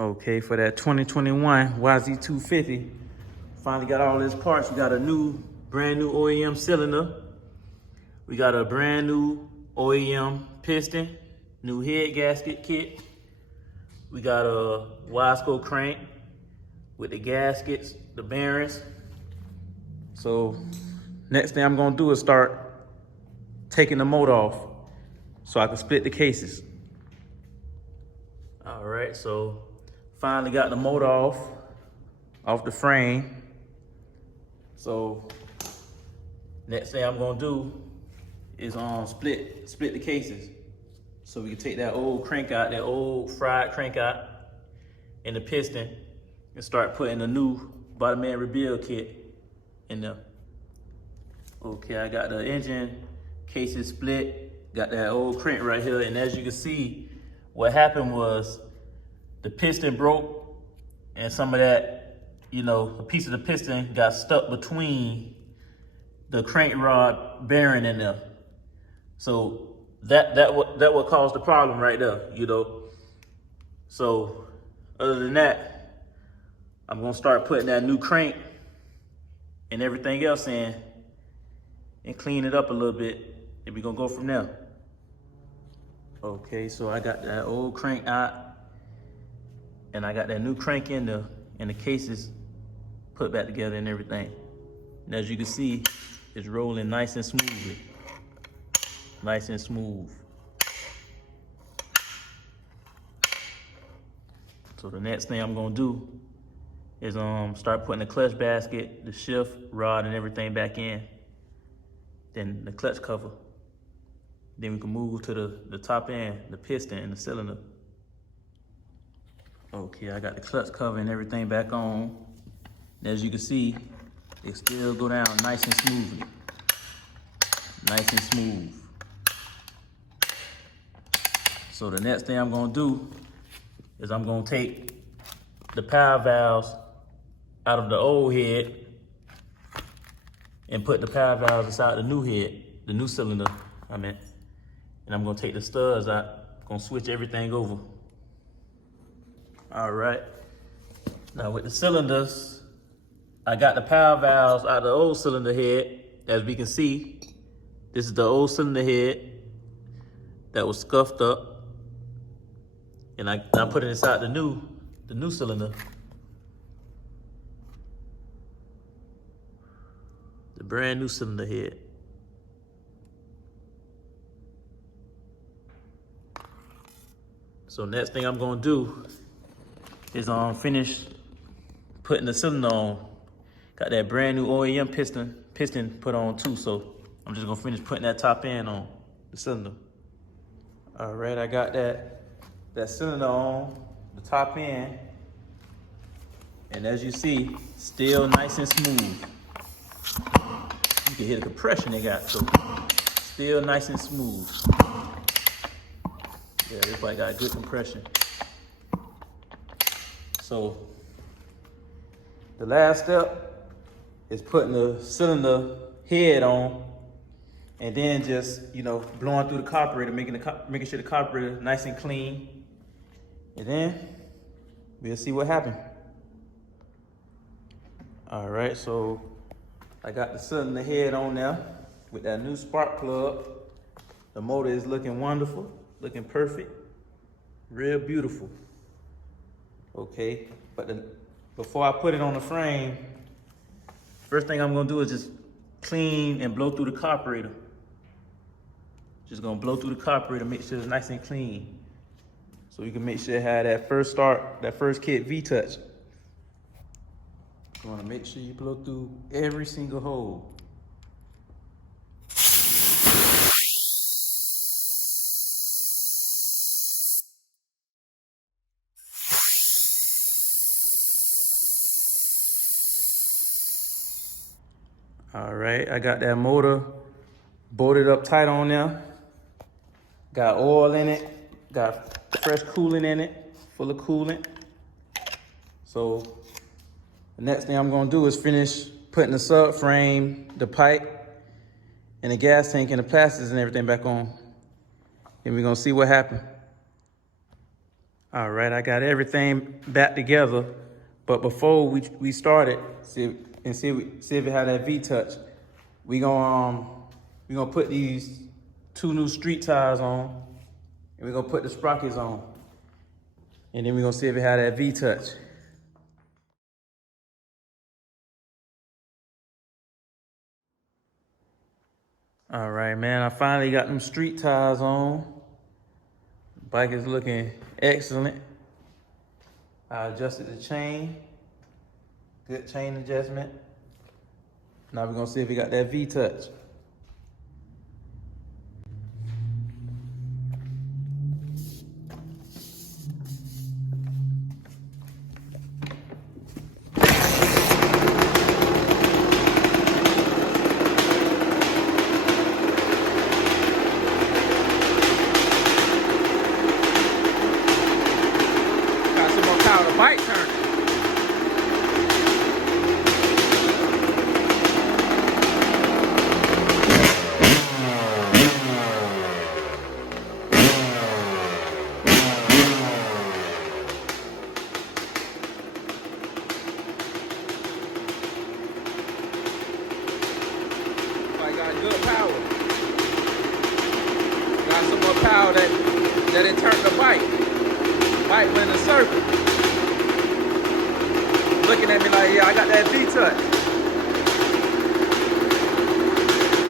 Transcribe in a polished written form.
Okay, for that 2021 yz250, finally got all his parts. We got a brand new OEM cylinder. We got a brand new OEM piston, new head gasket kit. We got a yz250 crank with the gaskets, the bearings. So next thing I'm gonna do is start taking the motor off so I can split the cases. All right, so finally got the motor off the frame. So next thing I'm gonna do is split the cases. So we can take that old crank out, that old fried crank out in the piston and start putting the new bottom end rebuild kit in there. Okay, I got the engine cases split, got that old crank right here, and as you can see, what happened was the piston broke and some of that, a piece of the piston got stuck between the crank rod bearing in there. So that what caused the problem right there, So other than that, I'm gonna start putting that new crank and everything else in and clean it up a little bit, and we're gonna go from there. Okay, so I got that old crank out and I got that new crank in there and the cases put back together and everything. And as you can see, it's rolling nice and smoothly. Nice and smooth. So the next thing I'm gonna do is start putting the clutch basket, the shift rod and everything back in. Then the clutch cover. Then we can move to the top end, the piston and the cylinder. Okay, I got the clutch cover and everything back on. And as you can see, it still go down nice and smoothly. Nice and smooth. So the next thing I'm gonna do is I'm gonna take the power valves out of the old head and put the power valves inside the new head, the new cylinder, and I'm gonna take the studs out, gonna switch everything over. All right, now with the cylinders, I got the power valves out of the old cylinder head. As we can see, this is the old cylinder head that was scuffed up, and I put it inside the new cylinder. The brand new cylinder head. So next thing I'm gonna do is finish putting the cylinder on. Got that brand new OEM piston put on too, so I'm just gonna finish putting that top end on the cylinder. All right, I got that cylinder on, the top end, and as you see, still nice and smooth. You can hear the compression they got, so still nice and smooth. Yeah, this bike got good compression. So the last step is putting the cylinder head on, and then just blowing through the carburetor, making sure the carburetor is nice and clean, and then we'll see what happens. All right, so I got the cylinder head on there with that new spark plug. The motor is looking wonderful, looking perfect, real beautiful. Okay, but before I put it on the frame, first thing I'm gonna do is just clean and blow through the carburetor. Just gonna blow through the carburetor, make sure it's nice and clean. So you can make sure it had that first kit V-touch. You wanna make sure you blow through every single hole. All right, I got that motor bolted up tight on there. Got oil in it, got fresh coolant in it, full of coolant. So the next thing I'm gonna do is finish putting the subframe, the pipe, and the gas tank and the plastics and everything back on. And we're gonna see what happens. All right, I got everything back together, but before we started, see if it had that V-touch. We gonna put these 2 new street tires on, and we're gonna put the sprockets on, and then we're gonna see if it had that V-touch. All right, man, I finally got them street tires on. Bike is looking excellent. I adjusted the chain. Good chain adjustment. Now we're gonna see if we got that V-touch. Got some more power to bike turn. I got good power. Got some more power that it turned the bike. Bike went in a circle. Looking at me like, yeah, I got that V-touch.